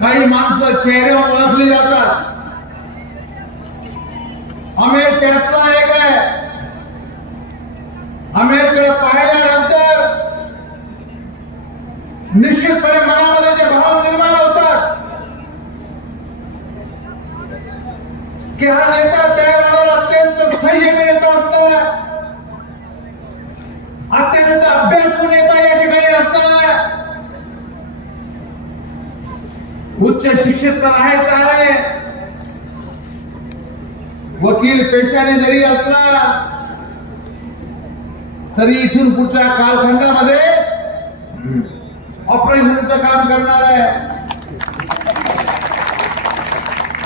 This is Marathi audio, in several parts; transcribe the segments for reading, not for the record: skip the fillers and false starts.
काही माणसं चेहऱ्यावर ओळखली जातात. आम्ही त्यातला एक आहे. आम्हीकडे पाहिल्यानंतर निश्चितपणे मनामध्ये जे भाव निर्माण होतात की हा नेता त्यावेळेला अत्यंत संयमी नेता असणार, अत्यंत अभ्यासू नेता या ठिकाणी असणार, उच्च शिक्षित तर आहे, वकील पेशाने जरी असला तरी इथून पुढच्या कालखंडामध्ये ऑपरेशनचं काम करणार आहे.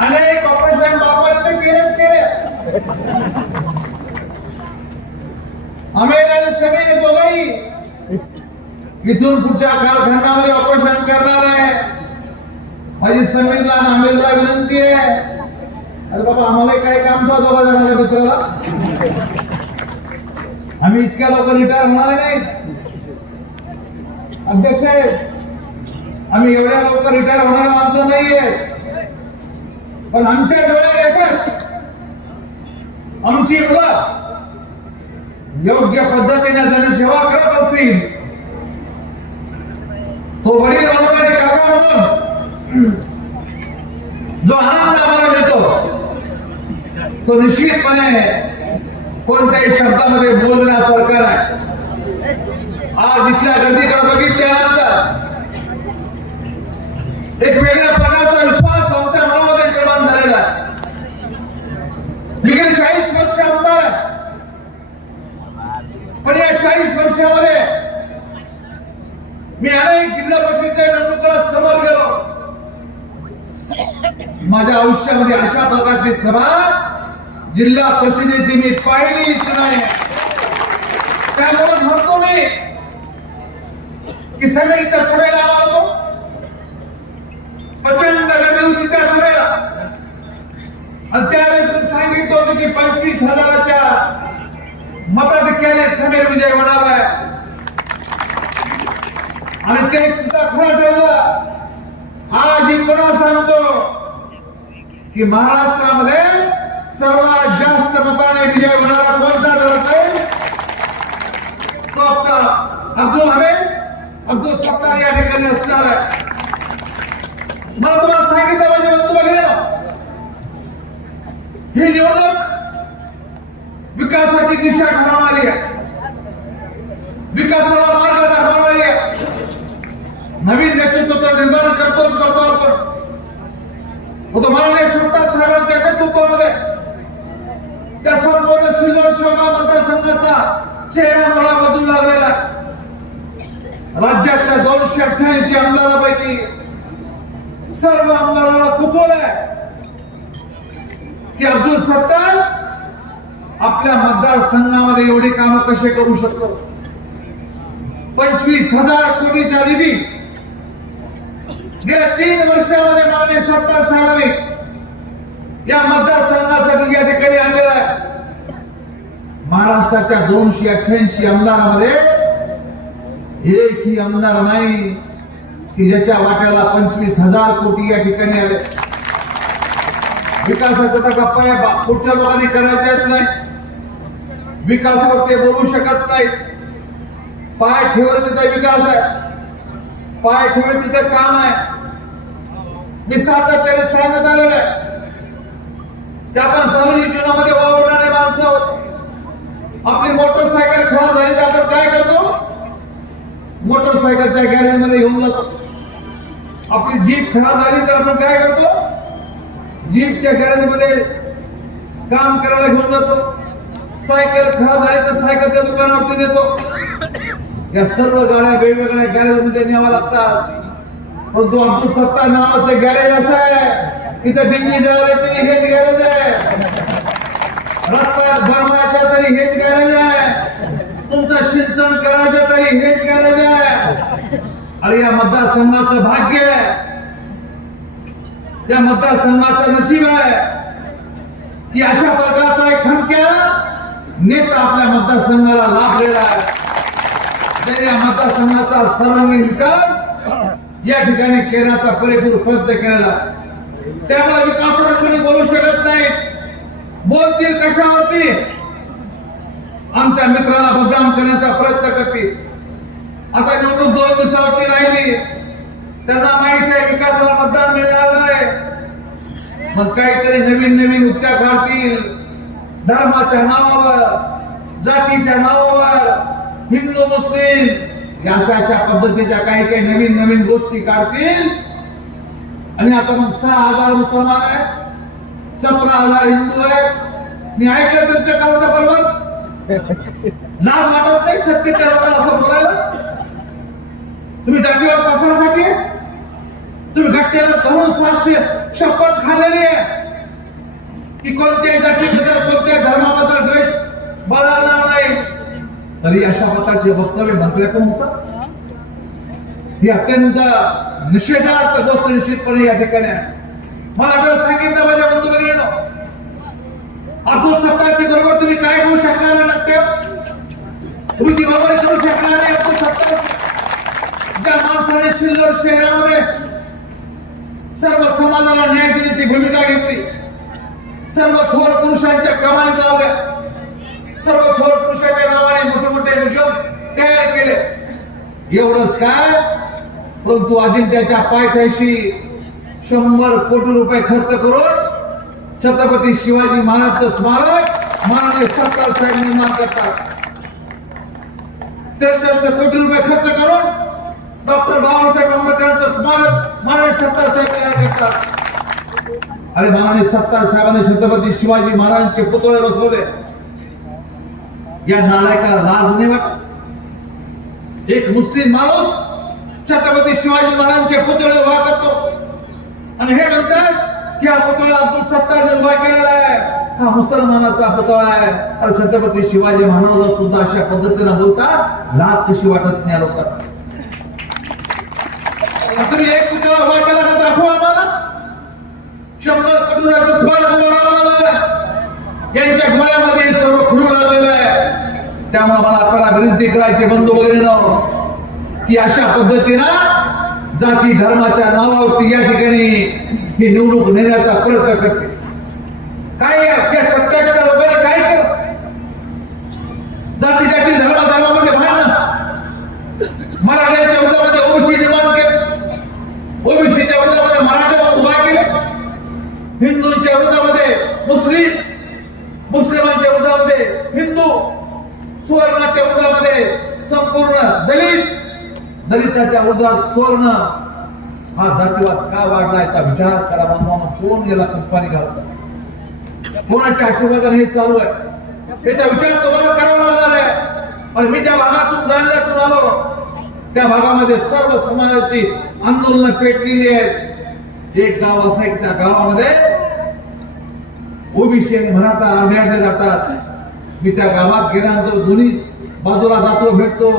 अनेक ऑपरेशन बापाने केलेच केले. आम्ही सगळे दोघंही इथून पुढच्या कालखंडामध्ये ऑपरेशन करणार आहे. माझी समीरला आणि आमिरला विनंती आहे, अरे बाबा आम्हाला काय काम तर दोघा जणांच्या मित्राला, आम्ही इतक्या लवकर रिटायर होणार नाही. अध्यक्ष साहेब, आम्ही एवढ्या लवकर रिटायर होणारे माणसं नाहीये, पण आमच्या डोळ्यात एकच, आमची मुलं योग्य पद्धतीने जनसेवा करत असतील, तो वडील बनवणारे काका म्हणून जो आनंद आम्हाला मिळतो तो निश्चितपणे कोणत्याही शब्दामध्ये बोलण्यासारखा नाही. आज इथल्या गर्दीकडे बघितल्यानंतर एक वेगळ्या प्रकारचा विश्वास आमच्या मनामध्ये निर्माण झालेला आहे. मी गेली 40 वर्ष आमदार आहे, पण या 40 वर्षामध्ये मी अनेक जिल्हा परिषदेच्या निवडणुकीला समोर गेलो. माझ्या आयुष्यामध्ये अशा प्रकारची सभा जिल्हा परिषदेची मी पाहिलीच नाही. त्यामुळे म्हणतो मी की समितीच्या सभेला आलो, प्रचंड गर्दी होती त्या सभेला, आणि त्यावेळेस मी सांगितलं होतं की 25,000च्या मताधिक्याने समीर विजय होणार आहे, आणि ते सुद्धा खरं ठरलं. आज पुन्हा सांगतो की महाराष्ट्रामध्ये सर्वात जास्त मताने विजय होणारा कोणता ठरत आहे तो आपला अब्दुल सत्तार या ठिकाणी असणार आहे. मला तुम्हाला सांगितलं म्हणजे बंधू भगिनींनो, ही निवडणूक विकासाची दिशा ठरवणारी आहे, विकासाला मार्ग दाखवणारी आहे. नवीन नेतृत्व निर्माण करतो आपण. माननीय सत्तार साहेबांच्या नेतृत्वामध्ये त्या संपूर्ण सिल्लोड शिवगाव मतदारसंघाचा चेहरा मला बदलू लागलेला. राज्यातल्या 288 आमदारांपैकी सर्व आमदारांना कुतूहल आहे की अब्दुल सत्तार आपल्या मतदारसंघामध्ये एवढी कामं कसे करू शकतो. 25,000 कोटीचा निधी गेल्या 3 वर्षामध्ये माननीय सत्तार साहेबांनी या मतदारसंघासाठी या ठिकाणी आणलेला आहे. महाराष्ट्राच्या 288 आमदारांमध्ये एकही आमदार नाही की ज्याच्या वाट्याला 25,000 कोटी या ठिकाणी आले. विकासाचा तर गप्पा आहे, पुढच्या लोकांनी करायचेच नाही. विकासावर ते बोलू शकत नाही. पाय ठेवत तिथे विकास आहे, पाय ठेवत तिथे काम आहे. मी सातत्याने सांगत आलेलं आहे की आपण सार्वजनिक जीवनामध्ये वावरणारे माणसं आहोत. आपली मोटरसायकल खराब झाली तर आपण काय करतो, मोटरसायकलच्या गॅरेजमध्ये घेऊन जातो. आपली जीप खराब झाली तर आपण काय करतो, जीपच्या गॅरेजमध्ये काम करायला घेऊन जातो. सायकल खराब झाली तर सायकलच्या दुकानावरती नेतो. या सर्व गाड्या वेगवेगळ्या गॅरेजमध्ये न्याव्या लागतात. परंतु अब्दुल सत्तार नावाचं गॅरेज असं आहे, इथं डिंगी जळाले तरी हेच गॅरेज आहे, रस्त्यात बनवायच्या तरी हेच गॅरेज आहे, तुमचं सिंचन करायचं तरी हेच गॅरेज आहे. अरे या मतदारसंघाचं भाग्य आहे, या मतदारसंघाचं नशीब आहे की अशा प्रकारचा एक खमक्या नेता आपल्या मतदारसंघाला लाभलेला आहे. या मतदारसंघाचा सर्वांगीण विकास या ठिकाणी केंद्राचा पुरेपूर प्रयत्न केलेला. त्यामुळे विकासाला कोणी बोलू शकत नाही. बोलतील कशावरती? आमच्या मित्राला बदनाम करण्याचा प्रयत्न करतील. आता निवडणूक 2 दिवसावरती राहिली. त्यांना माहिती आहे विकासाला मतदान मिळणार नाही. मग काहीतरी नवीन युक्त्या काढतील. धर्माच्या नावावर, जातीच्या नावावर, हिंदू मुस्लिम अशा पद्धतीच्या काही नवीन गोष्टी काढतील. आणि आता मग 6,000 मुसलमान आहेत, 17,000 हिंदू आहेत. मी ऐकलं त्यांच्या काळात परवाच. लाज वाटत नाही सत्य करायला असं बोलायला? तुम्ही जातीवाद पसरण्यासाठी, तुम्ही घटनेला धरून साक्षी शपथ खाल्लेली आहे की कोणत्याही जातीबद्दल कोणत्याही धर्माबद्दल द्वेष बाळगणार नाही. तरी अशा प्रकारचे वक्तव्य मंत्र्याकडून होतात. ही अत्यंत निषेधार्थ गोष्ट निश्चितपणे या ठिकाणी आहे. मला आपल्याला सांगितलं माझ्या बंधू भगिनींनो, अब्दुल सत्तारची बरोबर तुम्ही काय करू शकणार नाही. नक्की तुम्ही ती बरोबर करू शकणार नाही. अब्दुल सत्तार ज्या माणसाने सिल्लोड शहरामध्ये सर्व समाजाला न्याय देण्याची भूमिका घेतली, सर्व थोर पुरुषांच्या कमानी लावल्या, सर्व थोर पुरुषांच्या नावाने मोठे उद्योग तयार केले. एवढंच काय, परंतु अजिंठ्याच्या पायथ्याशी 100 कोटी रुपये खर्च करून छत्रपती शिवाजी महाराजांचं स्मारक माननीय सरकार साहेब निर्माण करतात. 63 कोटी रुपये खर्च करून डॉक्टर बाबासाहेब आंबेडकरांचं स्मारक माननीय सरकार साहेब तयार करतात. अरे माननीय सरकार साहेबांनी छत्रपती शिवाजी महाराजांचे पुतळे बसवले. या नालायकाला लाज नाही वाटत? एक मुस्लिम माणूस छत्रपती शिवाजी महाराजांचे पुतळे उभा करतो आणि हे म्हणतात की हा पुतळा अब्दुल सत्तारने उभा केलेला आहे, हा मुसलमानाचा पुतळा आहे. अरे छत्रपती शिवाजी महाराजांना सुद्धा अशा पद्धतीने बोलतात, लाज कशी वाटत नाही लोकांना? तुम्ही एक पुतळा उभा केला का दाखवा आम्हाला. 100 कोटी रुपयाचं स्मारक उभं राहिलेलं आहे. यांच्या डोळ्यामध्ये सर्व खुलून आलेलं आहे. त्यामुळे मला आपल्याला विनंती करायची बंधू वगैरे की अशा पद्धतीनं जाती धर्माच्या नावावरती या ठिकाणी ही निवडणूक नेण्याचा प्रयत्न करते. काय या सत्याच्या लोकांनी काय केलं? जाती धर्मामध्ये भांडणं, मराठ्यांच्या विरोधामध्ये ओबीसी निर्माण केले, ओबीसीच्या विरोधामध्ये मराठा उभा केले, हिंदूंच्या विरोधामध्ये मुस्लिमांच्या विरोधामध्ये हिंदू, सुवर्णाच्या विरोधामध्ये संपूर्ण दलिताच्या विरोधात सुवर्ण. हा जातीवाद का वाढला याचा विचार करा. कोण याला कंपनी घालतात, कोणाच्या आशीर्वादाने हे चालू आहे याचा विचार तुम्हाला करावा लागणार आहे. पण मी ज्या भागातून जाणण्यातून आलो त्या भागामध्ये सर्व समाजाची आंदोलनं पेटलेली आहेत. एक गाव असं आहे की त्या गावामध्ये ओबीसी आणि मराठा अर्धे जातात. मी त्या गावात गेल्यानंतर दोन्ही बाजूला जातो, भेटतो.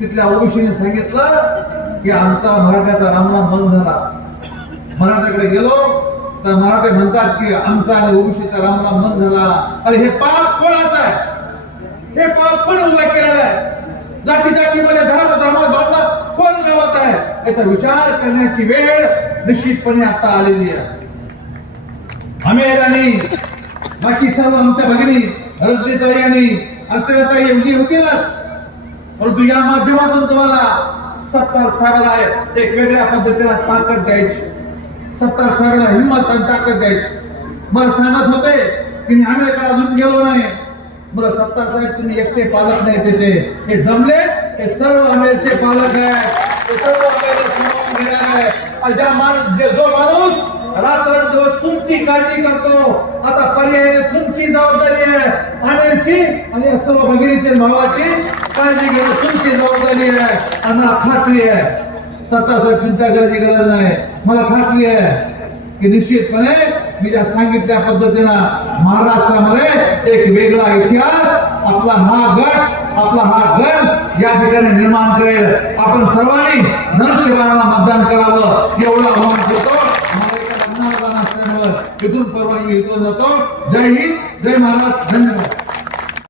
तिथल्या ओबीसीने सांगितलं की आमचा मराठ्याचा रामनाम बंद झाला. मराठ्याकडे गेलो तर मराठे म्हणतात की आमचा आणि ओबीसीचा रामनाम बंद झाला. अरे हे पाप कोणाचं आहे? हे पाप कोण उभा केलेलं आहे? जातीमध्ये धर्मात भांडणं कोण गावात आहे? याचा विचार करण्याची वेळ निश्चितपणे आता आलेली आहे. आमेर आणि बाकी सर्व आमच्या भगिनी रजनीताई आणि अर्चनाताई एवढी होतीलच, परंतु या माध्यमातून तुम्हाला सत्तार साहेबांना एक वेगळ्या पद्धतीने ताकद द्यायची, सत्तार साहेबांना हिंमत आणि ताकद द्यायची. मला सांगत होते की मी अमेरिका अजून गेलो नाही. बरं सत्तार साहेब तुम्ही एकटे पालक नाही, त्याचे हे जमले हे सर्व अमेरचे पालक आहेत, सर्व जो माणूस रात्रंदिवस तुमची काळजी करतो. आता पर्यायाने तुमची जबाबदारी आहे आमेरची आणि सर्व भगिनीची भावाची काळजी घेणं तुमची जबाबदारी आहे. आणि मला खात्री आहे सत्तासाहेब चिंता करायची गरज नाही. मला खात्री आहे की निश्चितपणे मी ज्या सांगितल्या पद्धतीनं महाराष्ट्रामध्ये एक वेगळा इतिहास आपला हा गट या ठिकाणी निर्माण करेल. आपण सर्वांनी धनुष्यबाणाला मतदान करावं एवढं आव्हान करतो. इथून परवानगी घेतला जातो. जय हिंद, जय महाराष्ट्र, धन्यवाद.